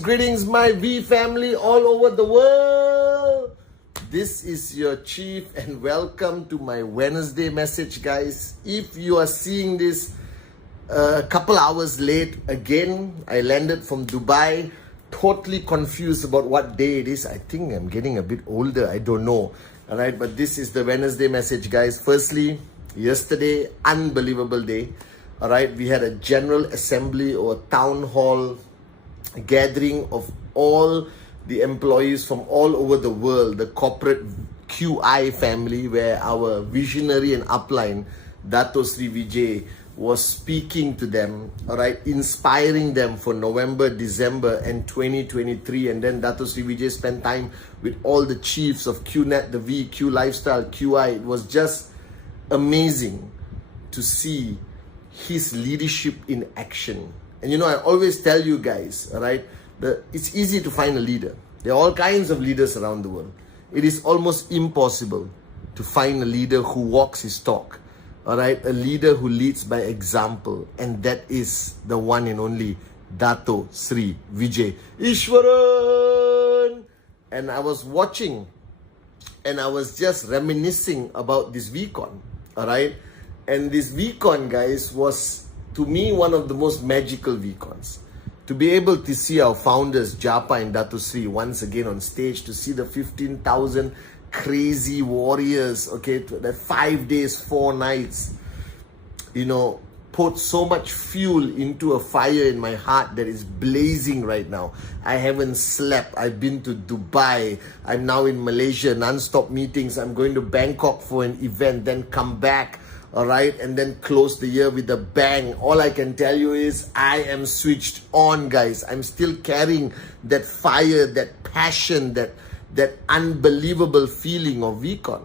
Greetings, my V family all over the world. This is your chief and welcome to my Wednesday message, guys. If you are seeing this a couple hours late, again, I landed from Dubai, totally confused about what day it is. I think I'm getting a bit older, I don't know. All right, but this is the Wednesday message, guys. Firstly, yesterday, unbelievable day. All right, we had a general assembly or town hall gathering of all the employees from all over the world, the corporate QI family, where our visionary and upline, Dato Sri Vijay, was speaking to them, all right, inspiring them for November, December and 2023. And then Dato Sri Vijay spent time with all the chiefs of QNet, the V, Q Lifestyle, QI. It was just amazing to see his leadership in action. And you know, I always tell you guys, all right, it's easy to find a leader. There are all kinds of leaders around the world. It is almost impossible to find a leader who walks his talk, all right, a leader who leads by example. And that is the one and only Dato Sri Vijay Ishwaran. And I was watching and I was just reminiscing about this VCon, all right. And this VCon, guys, was to me one of the most magical VCons. To be able to see our founders, Japa and Dato Sri, once again on stage, to see the 15,000 crazy warriors, okay, that 5 days, 4 nights, you know, put so much fuel into a fire in my heart that is blazing right now. I haven't slept. I've been to Dubai. I'm now in Malaysia, non-stop meetings. I'm going to Bangkok for an event, then come back, all right, and then close the year with a bang. All I can tell you is I am switched on, guys. I'm still carrying that fire, that passion, that unbelievable feeling of VCon.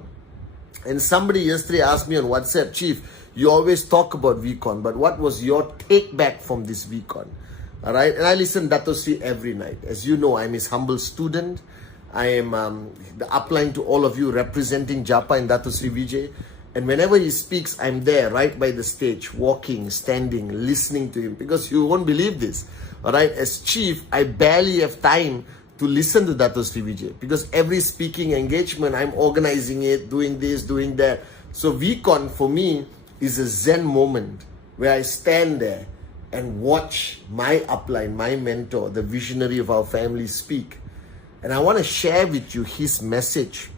And somebody yesterday asked me on WhatsApp, Chief, you always talk about VCon, but what was your take back from this VCon? All right, and I listen Dato Sri every night. As you know, I'm his humble student. I am the upline to all of you, representing Japa and Dato Sri Vijay. And whenever he speaks, I'm there right by the stage, walking, standing, listening to him, because you won't believe this. All right, as chief, I barely have time to listen to Dato Sri Vijay, because every speaking engagement, I'm organizing it, doing this, doing that. So VCon for me is a Zen moment where I stand there and watch my upline, my mentor, the visionary of our family speak. And I want to share with you his message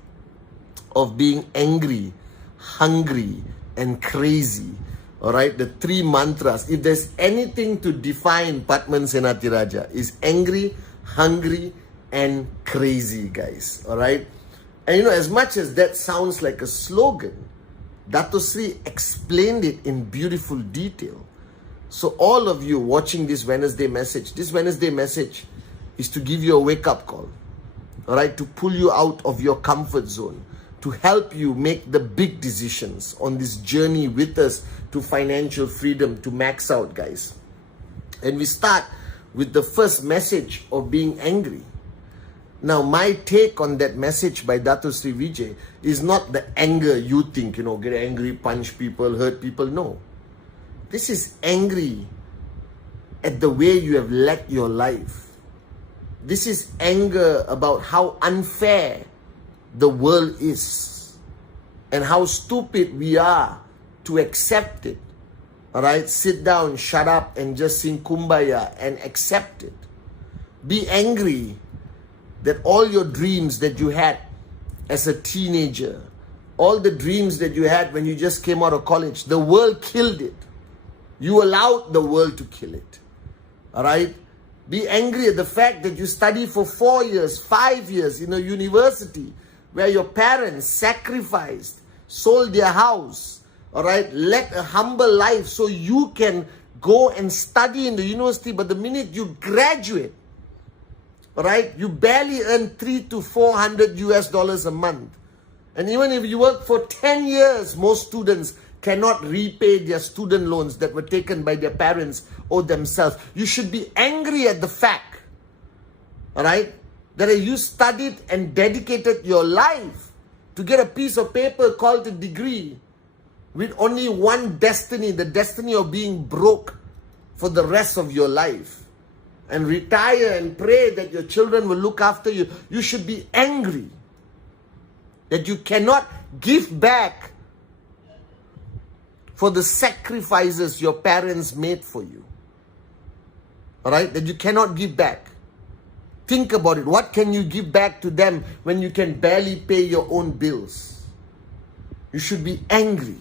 of being angry, hungry and crazy. All right, the 3 mantras. If there's anything to define Padman Senatiraja, is angry, hungry and crazy, guys. All right, and you know, as much as that sounds like a slogan, Dato Sri explained it in beautiful detail. So all of you watching this Wednesday message is to give you a wake-up call, all right, to pull you out of your comfort zone, to help you make the big decisions on this journey with us to financial freedom, to max out, guys. And we start with the first message of being angry. Now, my take on that message by Dato Sri Vijay is not the anger you think, you know, get angry, punch people, hurt people. No. This is angry at the way you have led your life. This is anger about how unfair the world is and how stupid we are to accept it. All right, sit down, shut up and just sing Kumbaya and accept it. Be angry that all your dreams that you had as a teenager, all the dreams that you had when you just came out of college, the world killed it. You allowed the world to kill it. All right, be angry at the fact that you studied for 4 years, 5 years in a university where your parents sacrificed, sold their house, all right, led a humble life so you can go and study in the university, but the minute you graduate, all right, you barely earn $300 to $400 a month. And even if you work for 10 years, most students cannot repay their student loans that were taken by their parents or themselves. You should be angry at the fact, all right, that you studied and dedicated your life to get a piece of paper called a degree with only one destiny, the destiny of being broke for the rest of your life, and retire and pray that your children will look after you. You should be angry that you cannot give back for the sacrifices your parents made for you. All right? That you cannot give back. Think about it. What can you give back to them when you can barely pay your own bills? You should be angry.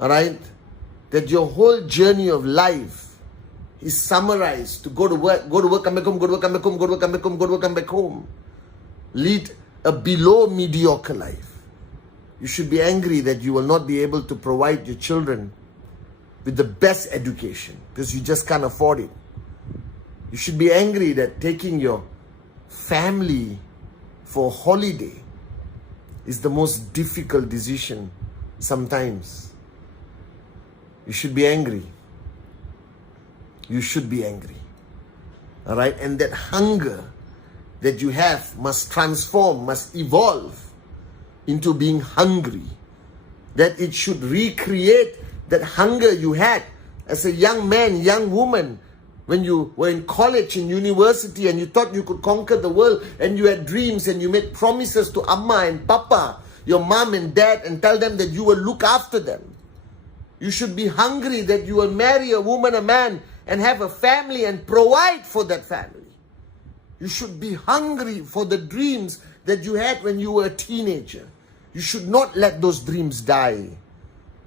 All right? That your whole journey of life is summarized to go to work, come back home, go to work, come back home, go to work, come back home, go to work, come back home. Lead a below mediocre life. You should be angry that you will not be able to provide your children with the best education because you just can't afford it. You should be angry that taking your family for a holiday is the most difficult decision sometimes. You should be angry. You should be angry. All right? And that hunger that you have must transform, must evolve into being hungry. That it should recreate that hunger you had as a young man, young woman, when you were in college, in university, and you thought you could conquer the world, and you had dreams, and you made promises to Amma and Papa, your mom and dad, and tell them that you will look after them. You should be hungry that you will marry a woman, a man, and have a family and provide for that family. You should be hungry for the dreams that you had when you were a teenager. You should not let those dreams die.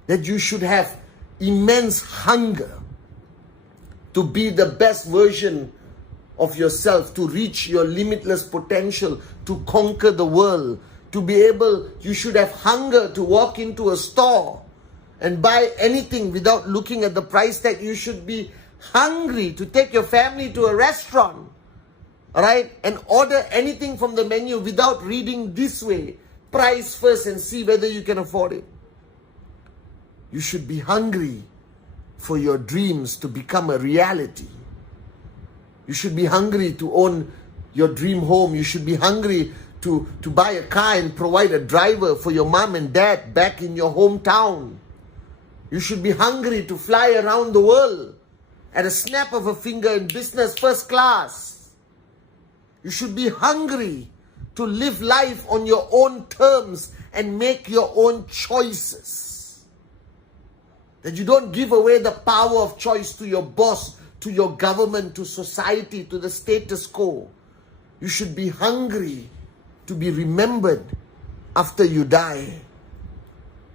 That you should have immense hunger to be the best version of yourself, to reach your limitless potential, to conquer the world, to be able, you should have hunger to walk into a store and buy anything without looking at the price tag. You should be hungry to take your family to a restaurant, all right, and order anything from the menu without reading this way, price first, and see whether you can afford it. You should be hungry for your dreams to become a reality. You should be hungry to own your dream home. You should be hungry to buy a car and provide a driver for your mom and dad back in your hometown. You should be hungry to fly around the world at a snap of a finger in business first class. You should be hungry to live life on your own terms and make your own choices. That you don't give away the power of choice to your boss, to your government, to society, to the status quo. You should be hungry to be remembered after you die.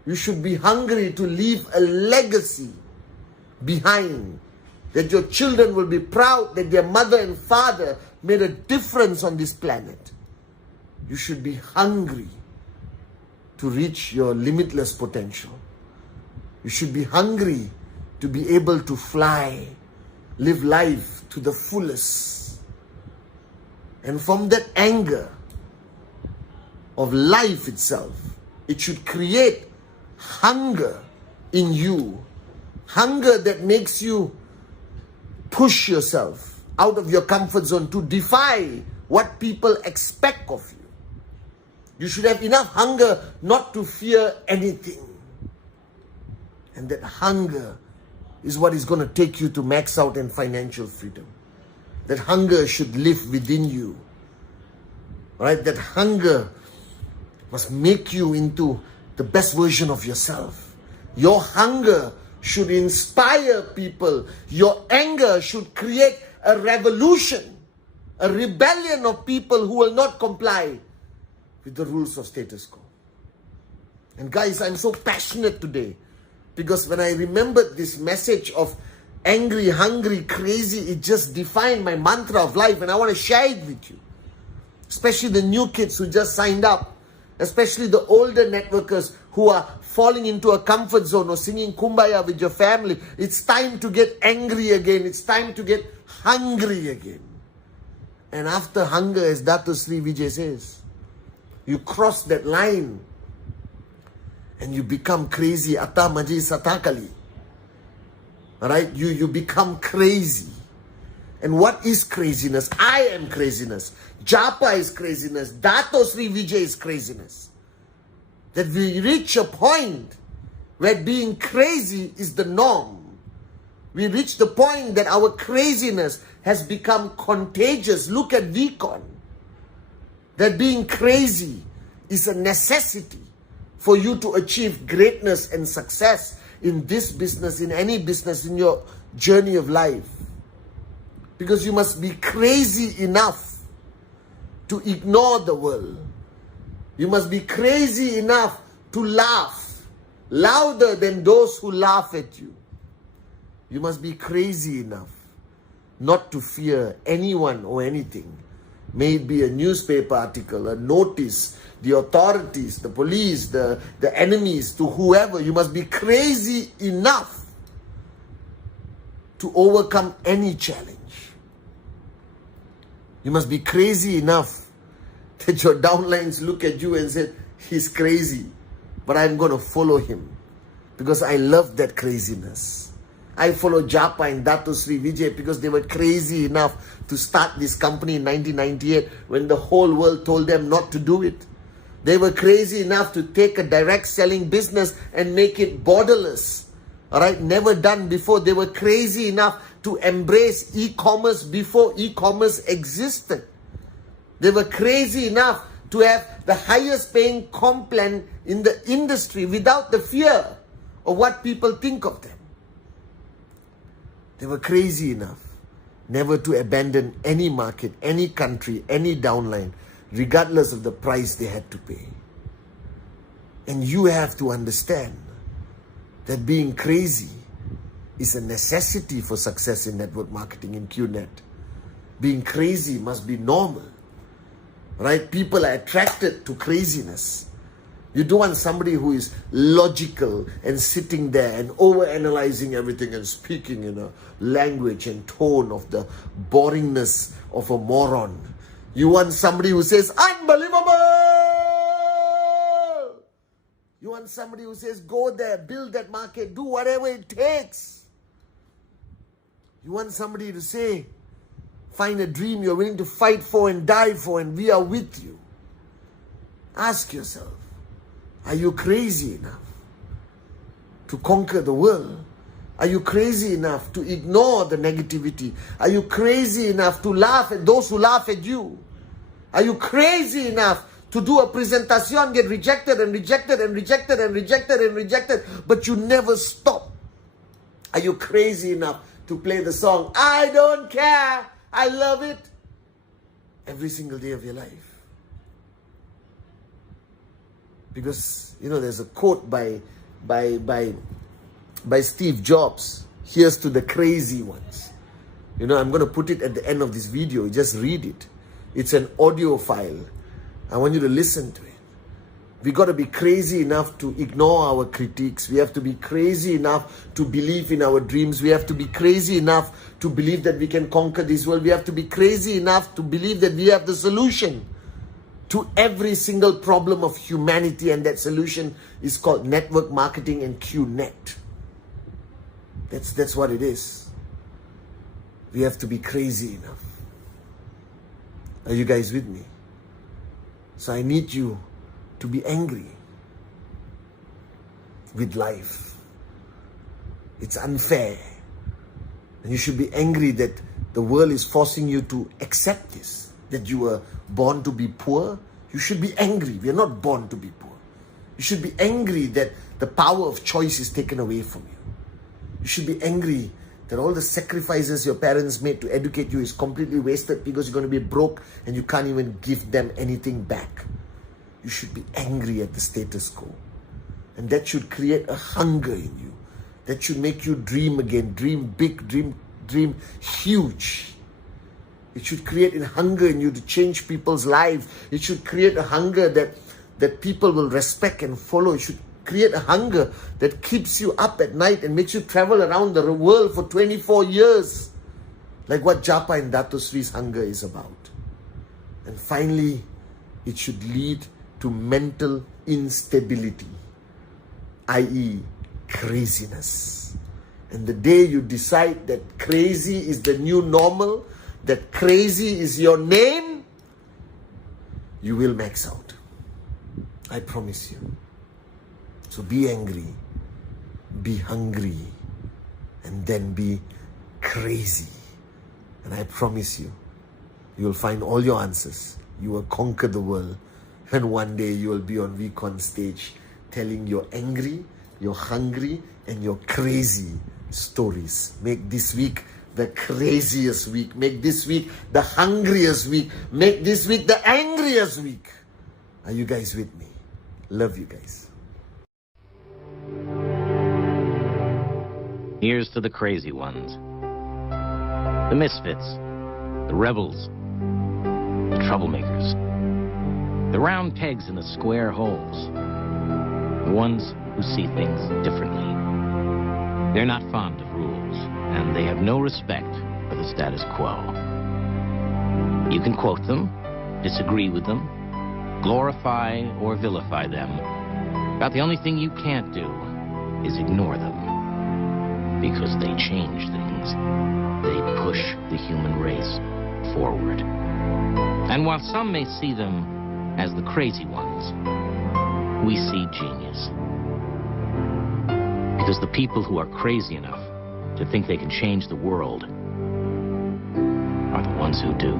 You should be hungry to leave a legacy behind. That your children will be proud that their mother and father made a difference on this planet. You should be hungry to reach your limitless potential. You should be hungry to be able to fly, live life to the fullest. And from that anger of life itself, it should create hunger in you. Hunger that makes you push yourself out of your comfort zone to defy what people expect of you. You should have enough hunger not to fear anything. And that hunger is what is going to take you to max out in financial freedom. That hunger should live within you. Right? That hunger must make you into the best version of yourself. Your hunger should inspire people. Your anger should create a revolution, a rebellion of people who will not comply with the rules of status quo. And guys, I'm so passionate today because when I remembered this message of angry, hungry, crazy, it just defined my mantra of life, and I want to share it with you. Especially the new kids who just signed up especially the older networkers who are falling into a comfort zone or singing Kumbaya with your family. It's time to get angry again. It's time to get hungry again. And after hunger, as Dato Sri Vijay says, you cross that line and you become crazy. Atta maji satakali. Alright? You become crazy. And what is craziness? I am craziness. Japa is craziness. Dato Sri Vijay is craziness. That we reach a point where being crazy is the norm. We reach the point that our craziness has become contagious. Look at VCon. That being crazy is a necessity for you to achieve greatness and success in this business, in any business, in your journey of life. Because you must be crazy enough to ignore the world. You must be crazy enough to laugh louder than those who laugh at you. You must be crazy enough not to fear anyone or anything. May it be a newspaper article, a notice, the authorities, the police, the enemies, to whoever. You must be crazy enough to overcome any challenge. You must be crazy enough that your downlines look at you and say, he's crazy, but I'm going to follow him because I love that craziness. I follow Japa and Dato Sri Vijay because they were crazy enough to start this company in 1998 when the whole world told them not to do it. They were crazy enough to take a direct selling business and make it borderless. Alright, never done before. They were crazy enough to embrace e-commerce before e-commerce existed. They were crazy enough to have the highest paying comp plan in the industry without the fear of what people think of them. They were crazy enough never to abandon any market, any country, any downline, regardless of the price they had to pay. And you have to understand that being crazy is a necessity for success in network marketing in QNet. Being crazy must be normal, right? People are attracted to craziness. You don't want somebody who is logical and sitting there and overanalyzing everything and speaking in a language and tone of the boringness of a moron. You want somebody who says, unbelievable! You want somebody who says, go there, build that market, do whatever it takes. You want somebody to say, find a dream you're willing to fight for and die for, and we are with you. Ask yourself, are you crazy enough to conquer the world? Are you crazy enough to ignore the negativity? Are you crazy enough to laugh at those who laugh at you? Are you crazy enough to do a presentation, get rejected and rejected and rejected and rejected and rejected, but you never stop? Are you crazy enough to play the song, I don't care, I love it, every single day of your life? Because, you know, there's a quote by Steve Jobs, here's to the crazy ones. You know, I'm going to put it at the end of this video. Just read it. It's an audio file. I want you to listen to it. We got to be crazy enough to ignore our critiques. We have to be crazy enough to believe in our dreams. We have to be crazy enough to believe that we can conquer this world. We have to be crazy enough to believe that we have the solution to every single problem of humanity, and that solution is called network marketing and QNet. That's what it is. We have to be crazy enough. Are you guys with me? So I need you to be angry with life. It's unfair. And you should be angry that the world is forcing you to accept this, that you were born to be poor. You should be angry. We are not born to be poor. You should be angry that the power of choice is taken away from you. You should be angry that all the sacrifices your parents made to educate you is completely wasted because you're going to be broke and you can't even give them anything back. You should be angry at the status quo. And that should create a hunger in you. That should make you dream again. Dream big, dream huge. It should create a hunger in you to change people's lives. It should create a hunger that that people will respect and follow. It should create a hunger that keeps you up at night and makes you travel around the world for 24 years. Like what Japa and Dato Sri's hunger is about. And finally, it should lead to mental instability, i.e. craziness. And the day you decide that crazy is the new normal, that crazy is your name, you will max out. I promise you. So be angry, be hungry, and then be crazy. And I promise you, you will find all your answers. You will conquer the world. And one day you will be on VCon stage telling your angry, your hungry, and your crazy stories. Make this week the craziest week. Make this week the hungriest week. Make this week the angriest week. Are you guys with me? Love you guys. Here's to the crazy ones. The misfits. The rebels. The troublemakers. The round pegs in the square holes. The ones who see things differently. They're not fond of rules, and they have no respect for the status quo. You can quote them, disagree with them, glorify or vilify them, but the only thing you can't do is ignore them. Because they change things. They push the human race forward. And while some may see them as the crazy ones, we see genius. Because the people who are crazy enough to think they can change the world are the ones who do.